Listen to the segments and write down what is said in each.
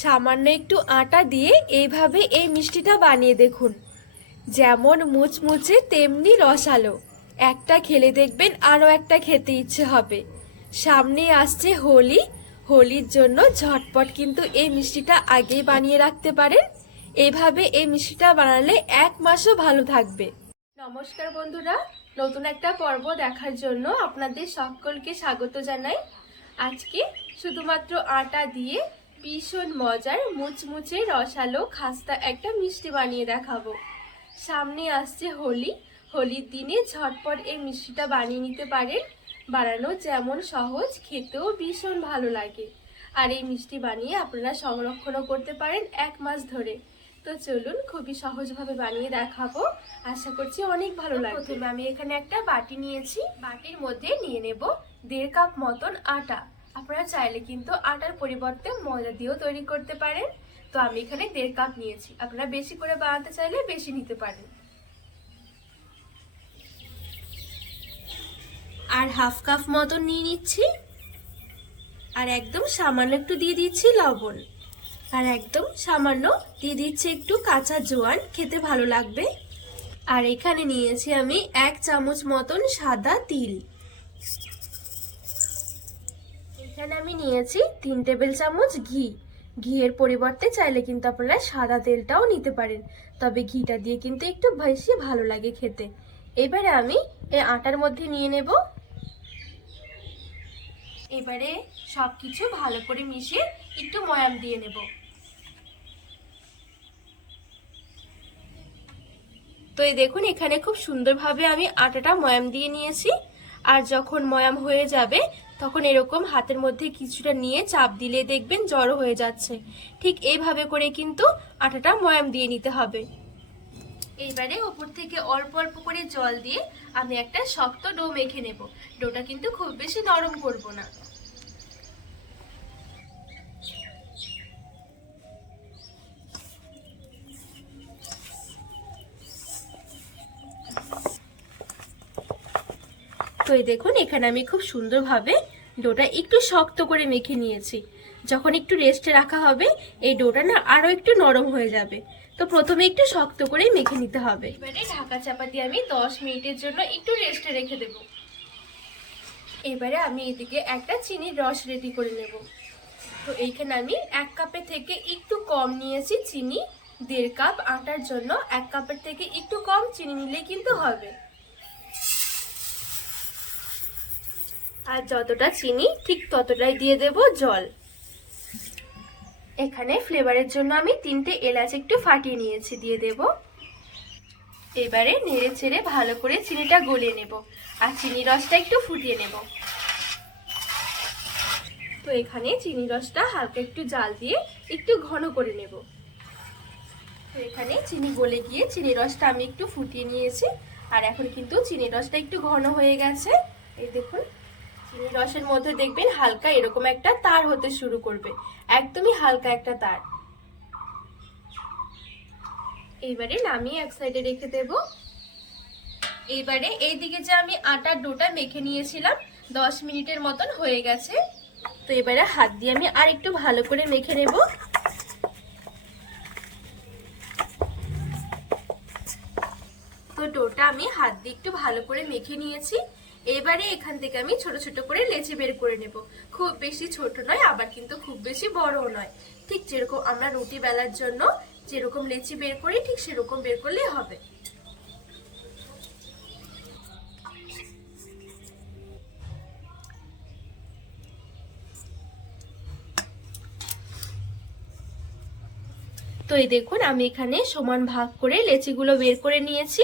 সামান্য একটু আটা দিয়ে এইভাবে এই মিষ্টিটা বানিয়ে দেখুন। যেমন মুচমুচে তেমনি রসালো। একটা খেলে দেখবেন আরও একটা খেতে ইচ্ছে হবে। সামনে আসছে হোলি। হোলির জন্য ঝটপট কিন্তু এই মিষ্টিটা আগেই বানিয়ে রাখতে পারেন। এইভাবে এই মিষ্টিটা বানালে 1 মাসও ভালো থাকবে। নমস্কার বন্ধুরা, নতুন একটা পর্ব দেখার জন্য আপনাদের সকলকে স্বাগত জানাই। আজকে শুধুমাত্র আটা দিয়ে ভীষণ মজার মুচমুচে রসালো খাস্তা একটা মিষ্টি বানিয়ে দেখাবো। সামনে আসছে হোলি। হোলির দিনে ঝটপট এই মিষ্টিটা বানিয়ে নিতে পারেন। বানানো যেমন সহজ, খেতেও ভীষণ ভালো লাগে। আর এই মিষ্টি বানিয়ে আপনারা সংরক্ষণও করতে পারেন 1 মাস ধরে। তো চলুন খুবই সহজভাবে বানিয়ে দেখাবো, আশা করছি অনেক ভালো লাগবে। প্রথমে আমি এখানে একটা বাটি নিয়েছি, বাটির মধ্যে নিয়ে নেব 1.5 কাপ মতন আটা। আপনারা চাইলে কিন্তু আটার পরিবর্তে ময়দা দিয়েও তৈরি করতে পারেন। তো আমি এখানে 1.5 কাপ নিয়েছি, আপনারা বেশি করে বানাতে চাইলে বেশি নিতে পারেন। আর 1/2 কাপ মতন নিয়ে নিচ্ছি। আর একদম সামান্য একটু দিয়ে দিচ্ছি লবণ। আর একদম সামান্য দিয়ে দিচ্ছি একটু কাঁচা জোয়ান, খেতে ভালো লাগবে। আর এখানে নিয়েছি আমি 1 চামচ মতন সাদা তিল। এখানে আমি নিয়েছি 3 টেবিল চামচ ঘি। ঘিয়ের পরিবর্তে চাইলে কিন্তু আপনারা সাদা তেলটাও নিতে পারেন, তবে ঘিটা দিয়ে কিন্তু একটু বেশি ভালো লাগে খেতে। এবারে আমি এই আটার মধ্যে নিয়ে নেব। এবারে সবকিছু ভালো করে মিশিয়ে একটু ময়াম দিয়ে নেব। তো এই দেখুন, এখানে খুব সুন্দরভাবে আমি আটাটা ময়াম দিয়ে নিয়েছি। আর যখন ময়াম হয়ে যাবে তখন এরকম হাতের মধ্যে কিছুটা নিয়ে চাপ দিলে দেখবেন জড়ো হয়ে যাচ্ছে। ঠিক এইভাবে করে কিন্তু আটাটা ময়াম দিয়ে নিতে হবে। এইবারে ওপর থেকে অল্প অল্প করে জল দিয়ে আমি একটা শক্ত ডো মেখে নেব। ডোটা কিন্তু খুব বেশি নরম করব না। তো এই দেখুন, এখানে আমি খুব সুন্দরভাবে ডোটা একটু শক্ত করে মেখে নিয়েছি। যখন একটু রেস্টে রাখা হবে এই ডোটা না আরো একটু নরম হয়ে যাবে। তো প্রথমে একটু শক্ত করে মেখে নিতে হবে। এবারে ঢাকা চাপা দিয়ে আমি 10 মিনিটের জন্য একটু রেস্টে রেখে দেব। এবারে আমি এদিকে একটা চিনির রস রেডি করে নেব। তো এইখানে আমি 1 কাপের থেকে একটু কম নিয়েছি চিনি। 1.5 কাপ আটার জন্য 1 কাপের থেকে একটু কম চিনি নিলে কিন্তু হবে। আর যতটা চিনি ঠিক ততটাই দিয়ে দেব জল। এখানে ফ্লেভারের জন্য আমি 3টে এলাচ একটু ফাটিয়ে নিয়েছি, দিয়ে দেব। এবারে নেড়ে চেড়ে ভালো করে চিনিটা গলিয়ে নেব আর চিনি রসটা একটু ফুটিয়ে নেব। তো এখানে চিনি রসটা হালকা একটু জাল দিয়ে একটু ঘন করে নেব। তো এখানে চিনি গলে গিয়ে চিনি রসটা আমি একটু ফুটিয়ে নিয়েছি। আর এখন কিন্তু চিনি রসটা একটু ঘন হয়ে গেছে। এই দেখুন, চিনি রসের মধ্যে দেখবেন হালকা এরকম একটা তার হতে শুরু করবে, একদমই হালকা একটা তার। এইবারে নামিয়ে এক সাইডে রেখে দেব। এইবারে এইদিকে যে আমি আটার ডোটা মেখে নিয়েছিলাম 10 মিনিটের মতন হয়ে গেছে। তো এবারে হাত দিয়ে আমি আর একটু ভালো করে মেখে নেব। তো ডোটা আমি হাত দিয়ে একটু ভালো করে মেখে নিয়েছি। এবারে এখান থেকে আমি ছোট ছোট করে লেচি বের করে নেব। খুব বেশি ছোট নয়, আবার কিন্তু খুব বেশি বড়ও নয়। ঠিক যেরকম আমরা রুটি বেলার জন্য যেরকম লেচি বের করি ঠিক সেরকম বের করলেই হবে। তো এই দেখুন, আমি এখানে সমান ভাগ করে লেচিগুলো বের করে নিয়েছি।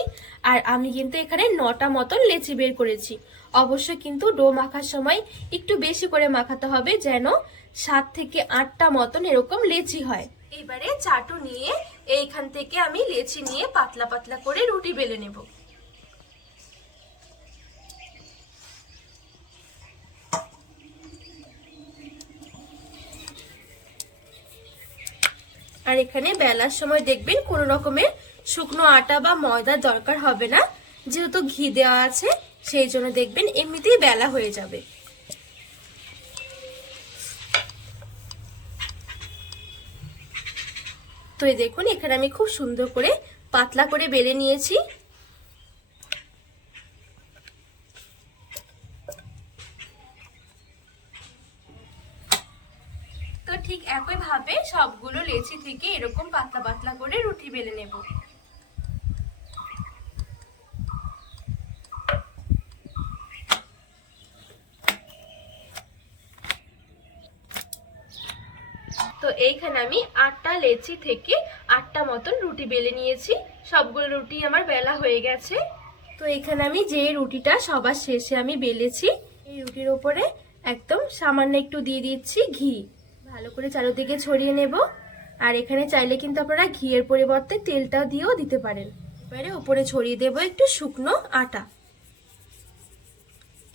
আর আমি কিন্তু এখানে 9টা মতন লেচি বের করেছি। অবশ্যই কিন্তু ডো মাখার সময় একটু বেশি করে মাখাতে হবে, যেন 7 থেকে 8টা মতন এরকম লেচি হয়। এবারে চাটু নিয়ে এইখান থেকে আমি লেচি নিয়ে পাতলা পাতলা করে রুটি বেলে নেব। আর এখানে বেলার সময় দেখবেন কোনো রকমের শুকনো আটা বা ময়দার দরকার হবে না, যেহেতু ঘি দেওয়া আছে সেই জন্য দেখবেন এমনিতেই বেলা হয়ে যাবে। তো এই দেখুন এখানে আমি খুব সুন্দর করে পাতলা করে বেলে নিয়েছি। তো ঠিক একইভাবে সবগুলো লেচি থেকে এরকম পাতলা পাতলা করে রুটি বেলে নেব। তো এইখানে আমি 8টা লেচি থেকে 8টা মতন রুটি বেলে নিয়েছি। সবগুলো রুটি আমার বেলা হয়ে গেছে। তো এখানে আমি যে রুটিটা সবার শেষে আমি বেলেছি, এই রুটির উপরে একদম সামান্য একটু দিয়ে দিচ্ছি ঘি। ভালো করে চারিদিকে ছড়িয়ে নেব। আর এখানে চাইলে কিন্তু আপনারা ঘিয়ের পরিবর্তে তেলটাও দিয়েও দিতে পারেন। এবারে উপরে ছড়িয়ে দেব একটু শুকনো আটা।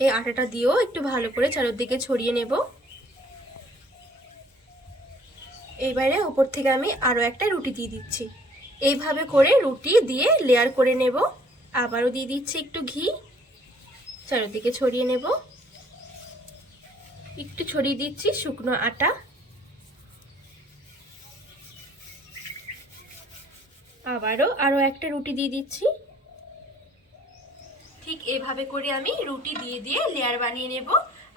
এই আটাটা দিয়েও একটু ভালো করে চারিদিকে ছড়িয়ে নেব। এবারে উপর থেকে আমি আরো একটা রুটি দিয়ে দিচ্ছি। এইভাবে করে রুটি দিয়ে লেয়ার করে নেব। আবারও দিয়ে দিচ্ছি একটু ঘি, চারিদিকে ছড়িয়ে নেব। একটু ছড়িয়ে দিচ্ছি শুকনো আটা। আবারও আরো একটা রুটি দিয়ে দিচ্ছি। ঠিক এভাবে করে আমি রুটি দিয়ে দিয়ে লেয়ার বানিয়ে নেব।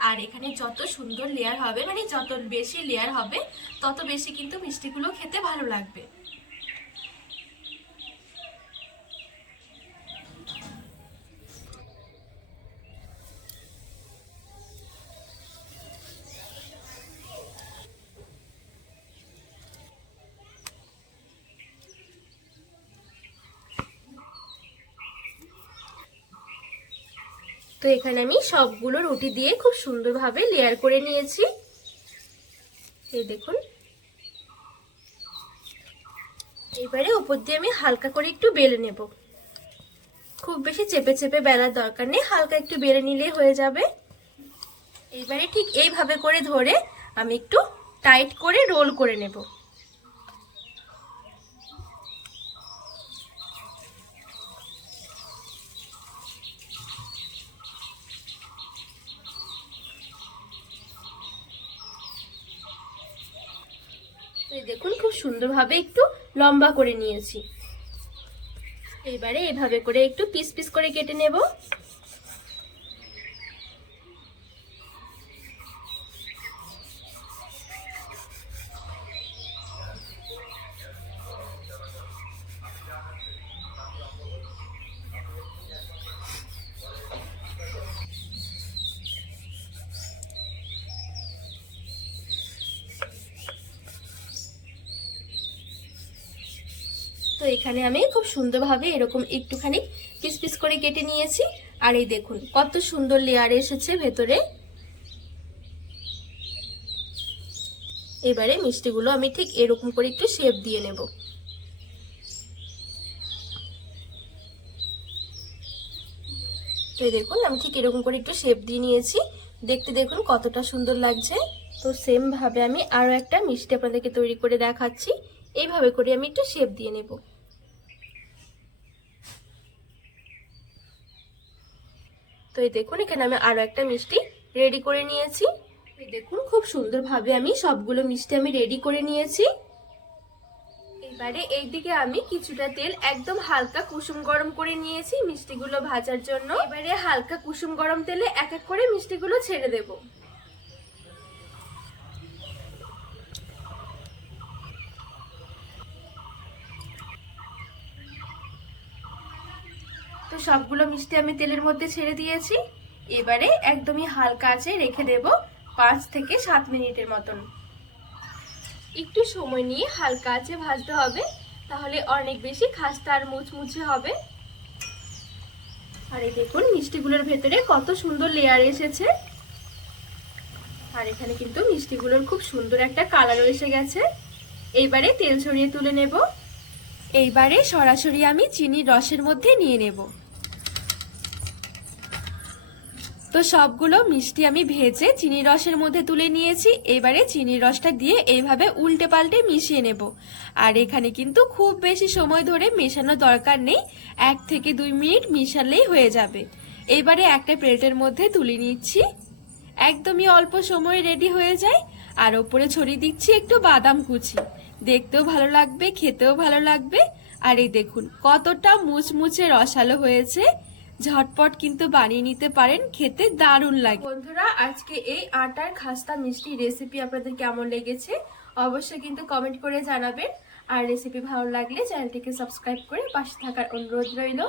আর এখানে যত সুন্দর লেয়ার হবে, মানে যত বেশি লেয়ার হবে তত বেশি কিন্তু মিষ্টিগুলো খেতে ভালো লাগবে। তো এখানে আমি সবগুলো রুটি দিয়ে খুব সুন্দরভাবে লেয়ার করে নিয়েছি। এই দেখুন। এবারে উপর দিয়ে আমি হালকা করে একটু বেলে নেব। খুব বেশি চেপে চেপে বেলার দরকার নেই, হালকা একটু বেলে নিলেই হয়ে যাবে। এইবারে ঠিক এইভাবে করে ধরে আমি একটু টাইট করে রোল করে নেব। দেখুন খুব সুন্দরভাবে একটু লম্বা করে নিয়েছি। এবারে এভাবে করে একটু পিস পিস করে কেটে নেব। তো এখানে আমি খুব সুন্দরভাবে এরকম একটুখানি পিস পিস করে কেটে নিয়েছি। আর এই দেখুন কত সুন্দর লেয়ার এসেছে ভেতরে। এবারে মিষ্টিগুলো আমি ঠিক এরকম করে একটু শেপ দিয়ে নেব। তো দেখুন আমি ঠিক এরকম করে একটু শেপ দিয়ে নিয়েছি। দেখতে দেখুন কতটা সুন্দর লাগছে। তো সেম ভাবে আমি আরো একটা মিষ্টি আপনাদেরকে তৈরি করে দেখাচ্ছি। এইভাবে করে আমি একটু শেপ দিয়ে নেব। তো এই দেখুন এখানে আমি আরো একটা মিষ্টি রেডি করে নিয়েছি। এই দেখুন খুব সুন্দরভাবে আমি সবগুলো মিষ্টি আমি রেডি করে নিয়েছি। এবারে এইদিকে আমি কিছুটা তেল একদম হালকা কুসুম গরম করে নিয়েছি মিষ্টিগুলো ভাজার জন্য। এবারে হালকা কুসুম গরম তেলে এক এক করে মিষ্টিগুলো ছেড়ে দেব। তো সবগুলো মিষ্টি আমি তেলের মধ্যে ছেড়ে দিয়েছি। এবারে একদমই হালকা আঁচে রেখে দেব 5 থেকে 7 মিনিটের মতন। একটু সময় নিয়ে হালকা আঁচে ভাজতে হবে, তাহলে অনেক বেশি খাস্তা আর মুচমুচে হবে। আর এই দেখুন মিষ্টিগুলোর ভেতরে কত সুন্দর লেয়ার এসেছে। আর এখানে কিন্তু মিষ্টিগুলোর খুব সুন্দর একটা কালার এসে গেছে। এইবারে তেল ছড়িয়ে তুলে নেব। এইবারে সরাসরি আমি চিনির রসের মধ্যে নিয়ে নেব। তো সবগুলো মিষ্টি আমি ভেজে চিনির রসের মধ্যে তুলে নিয়েছি। এবারে চিনির রসটা দিয়ে এইভাবে উল্টে পাল্টে মিশিয়ে নেব। আর এখানে কিন্তু খুব বেশি সময় ধরে মেশানোর দরকার নেই, 1 থেকে 2 মিনিট মিশালেই হয়ে যাবে। এবারে একটা প্লেটের মধ্যে তুলে নিচ্ছি। একদমই অল্প সময়ে রেডি হয়ে যায়। আর ওপরে ছড়িয়ে দিচ্ছি একটু বাদাম কুচি। দেখতেও ভালো লাগবে, খেতেও ভালো লাগবে। আর এই দেখুন কতটা মুচমুচে রসালো হয়েছে। ঝটপট কিন্তু বানিয়ে নিতে পারেন, খেতে দারুণ লাগে। বন্ধুরা, আজকে এই আটার খাস্তা মিষ্টি রেসিপি আপনাদের কেমন লেগেছে অবশ্যই কিন্তু কমেন্ট করে জানাবেন। আর রেসিপি ভালো লাগলে চ্যানেলটিকে সাবস্ক্রাইব করে পাশে থাকার অনুরোধ রইল।